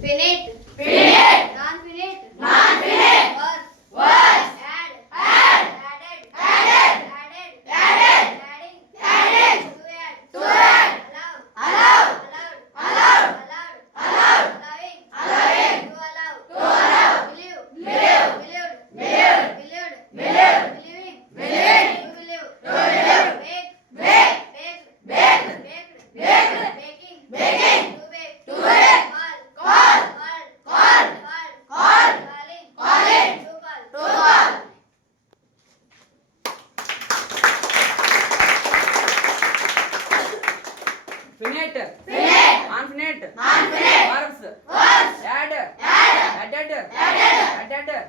Finite. Finite. Non-finite. Non-finite. Worse. Worse. Add. Add. Added. Added. Added. Added. Adding. Added. To add. To add. Allowed. Allowed. Allowed. Allowed. Allowed. Allowed. Allowing. Allowing. To allow. To allow. Believe. Believe. Believed. Believed. Believed. Believed. Believing. Believing. To believe. To believe. Bake. Bake. Baked. Baked. Baked. Baked. Baking. Baking. To bake. To bake. Call. Call. Call. Call. Call. Call. Calling. Calling. To call. To call. Finite. Finite. Non-finite. Non-finite. Verbs. Verbs. Add. Added. Added. Added. Added. Added.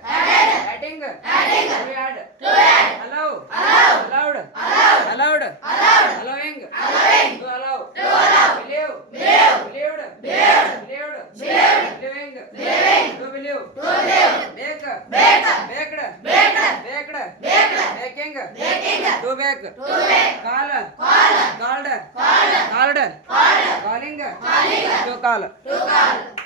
Adding. Adding. To add. To add. Allow. Allowed. Allowed. Allowed. Allowed. Allowed. Allowing. Allowing. To allow. To allow. Believe. Believe. Believed. Believed. Believed. Believed. Believing. Believing. To believe. To believe. Bake. Bake. Baked. Baked. Baked. Baked. Baking. Baking. To bake. To bake. Call. Call. Called. Called. Called. Called. Calling. Calling. To call. To call.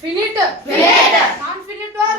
Finite. Finite. Non-finite or